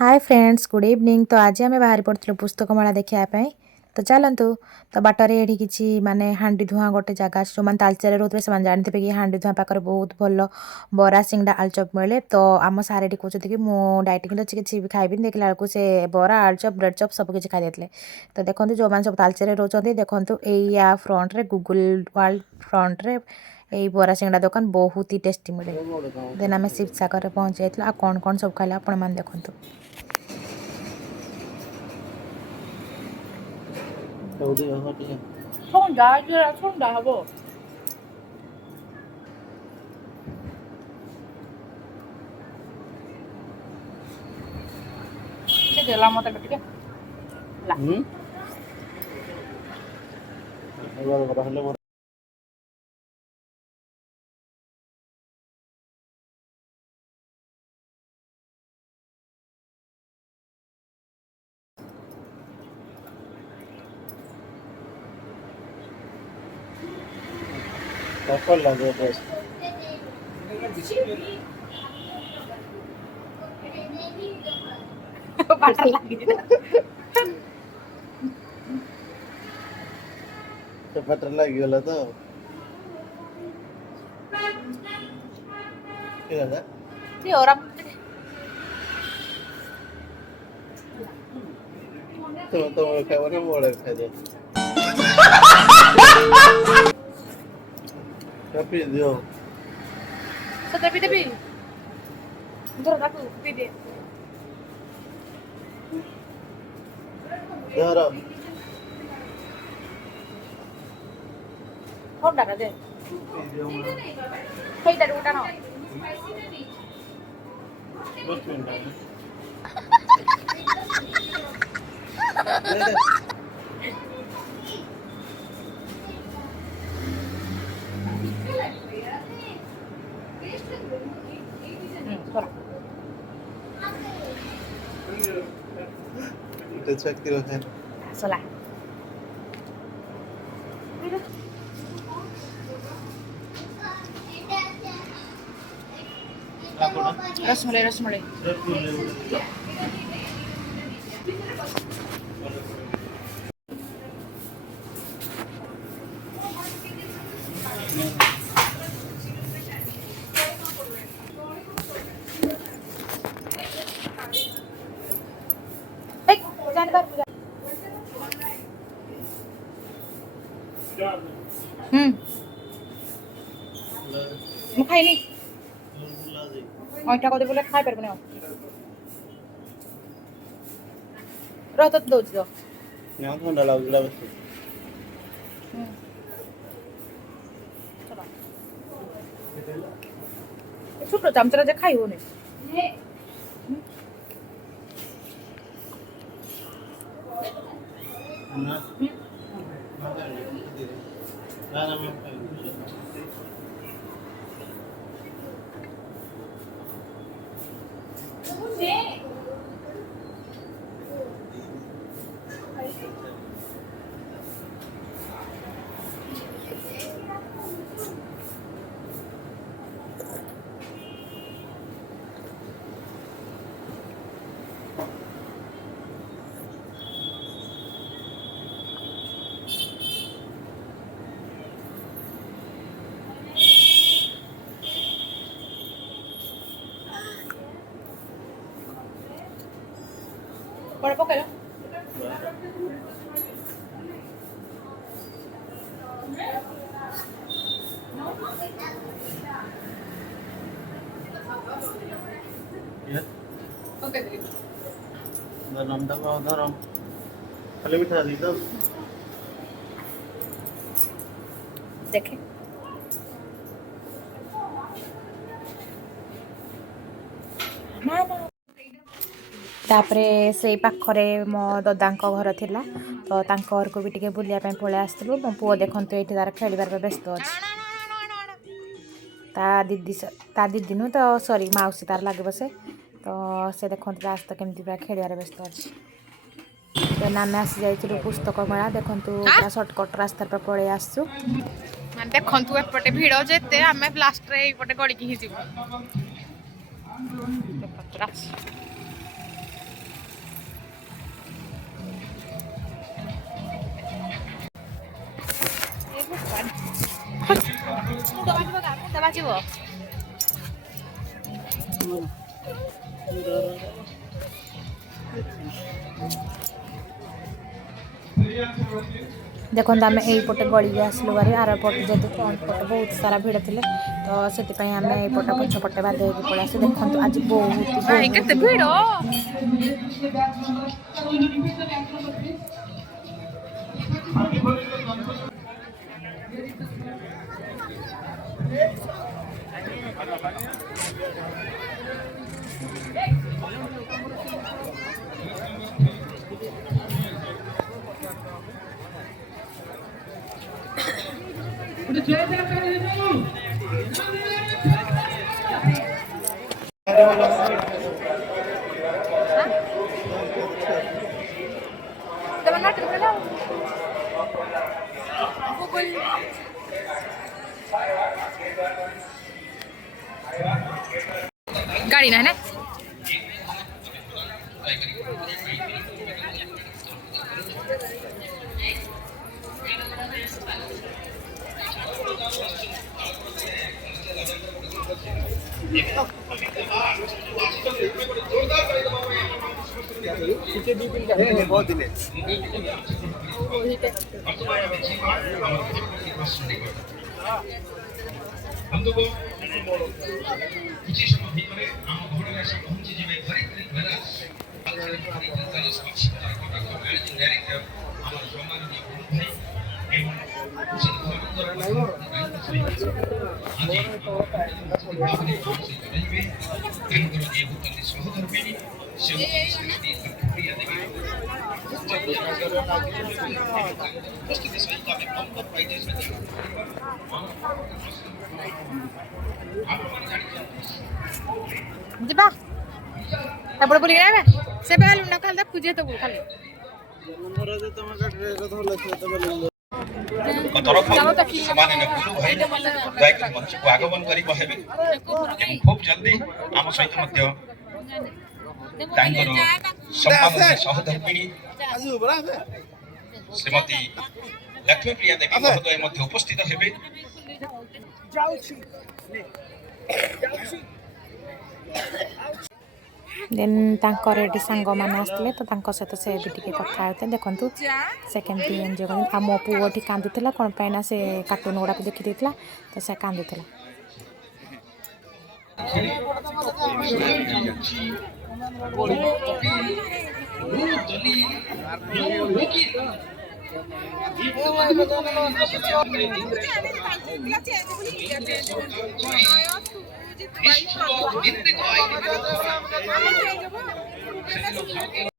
Hi friends good evening. तो आज आम बाहरी पड़ू पुस्तक मेला देखापी। तो चलतु तो बाटर ये किसी माने हांडी धुआं गोटे जगह जो मैंने तालचेर रोते से जानते कि हांडी धुआं पाखे बहुत भल बरा सिंगड़ा आलुचप मिले। तो आम सारे ये कहते कि मुझे डाइटिंग अच्छी किसी भी खाइबी देखला बेलू से बरा आलुचप ब्रेड चप सब किसी खाई देते। तो देखो जो मैंने सब तालचेर रोचे देखो या फ्रंट रे गूगल वर्ल्ड फ्रंट रे यही बरा सिंगड़ा दुकान बहुत ही टेस्टी मिले। देन आम शिवसागर पहुँच जाइए। कौन कौन सब खाइला आपण मैंने देखु। 손다 주라 손다 하고 이제 라마다 그렇게 라 Kapal lah dia bos. batal lagi Cepat lagi lah tu. Iya tak? ini orang Teman-teman kayak mana boleh saja. Tapi dia. tapi menurut aku pede Dia orang. 손다 deh kayak dari utara Bos minta. sorak Kita cek dia kan. solah Aku dah. rosmalai jangan bar ମୁଁ ଖାଇନି ଅଇଁଠା କରିଦେବି ବୋଲେ ଖାଇପାରିବୁନି ଆଉ ରହ ତତେ ଦଉଛି ତ Yang tu dah lagu lah bos. ছোট চামচাটা যে খাই হনে Nah. Nah, nama. Por poco, ¿no? Ya. Oke, Dah nam dah kau dah ram. Kali bitar di tu. देखे तापरे से पाखरे मो ददा घर थिला तो घर को भी टिके बुलिया पे पळे आसलु। मो पुओ देखंतु एठी तार खेलिबार व्यस्त अछि। ता दीदी नु तो सॉरी माउसी तार लागे बसे तो से देखंतु रास्ता केमती पूरा खेलिबार व्यस्त अछि। तो नामे आसी जाइथिलु पुस्तक मेला देखंतु पूरा शॉर्टकट रास्ता पे पळे आसु। ମାନେ ଦେଖନ୍ତୁ ଏପଟେ ଭିଡ଼ ଯେତେ ଆମେ ଲାଷ୍ଟରେ ଏଇପଟେ ଗଡ଼ିକି ହିଁ ଯିବୁ। ବାଜିବ ଦେଖନ୍ତୁ ଆମେ ଏଇପଟେ ଗଳିକି ଆସିଲୁ ଭାରି ଆର ପଟେ ଯେହେତୁ ଫ୍ରଣ୍ଟ ପଟେ ବହୁତ ସାରା ଭିଡ଼ ଥିଲେ ତ ସେଥିପାଇଁ ଆମେ ଏଇପଟେ ପଛପଟେ ବାଧ୍ୟ ହେଇକି ପଳେଇ ଆସିଲୁ। ଦେଖନ୍ତୁ ଆଜି ବହୁତ ଭାଇ କେତେ ଭିଡ଼ गाड़ी ना है ना बहुत दिन କିଛି ସମୟ ଭିତରେ ଆମ ଘରେ ଆସି ପହଞ୍ଚି ଯିବେ ଘରେ ଆମର ସମ୍ମାନନୀୟ ଗୁରୁ ଭାଇ ଏବଂ ସହଧର୍ମିଣୀ ଉପସ୍ଥିତି ସହିତ ଆମେ ବନ୍ଦ ପାଇଯାଇଛନ୍ତି। ଯିବା ଏପଟେ ବୁଲିକି ଆଇବା ସେ ବେଲୁନ ଟା ଖାଲି ଦେଖୁଛି ଏତେ ଖାଲି ସମ୍ମାନନୀୟ ଗୁରୁ ଭାଇ ଦୟାକରି ମଞ୍ଚକୁ ଆଗମନ କରି କହିବେ ଏବଂ ଖୁବ୍ ଜଲ୍ଦି ଆମ ସହିତ ମଧ୍ୟ ତାଙ୍କର ସମ୍ମାନନୀୟ ସହଧର୍ମିଣୀ ଶ୍ରୀମତୀ ଲକ୍ଷ୍ମୀପ୍ରିୟା ଦେବୀ ମହୋଦୟ ମଧ୍ୟ ଉପସ୍ଥିତ ହେବେ। ଦେନ୍ ତାଙ୍କର ଏଠି ସାଙ୍ଗମାନେ ଆସିଥିଲେ ତ ତାଙ୍କ ସହିତ ସେ ବି ଟିକେ କଥା ହେଉଥିଲେ। ଦେଖନ୍ତୁ ସେ କେମିତି ଏନ୍ଜୟ କରନ୍ତି। ଆଉ ମୋ ପୁଅ ଏଠି କାନ୍ଦୁଥିଲା କ'ଣ ପାଇଁ ନା ସେ କାର୍ଟୁନ୍ ଗୁଡ଼ାକୁ ଦେଖିଦେଇଥିଲା ତ ସେ କାନ୍ଦୁଥିଲା।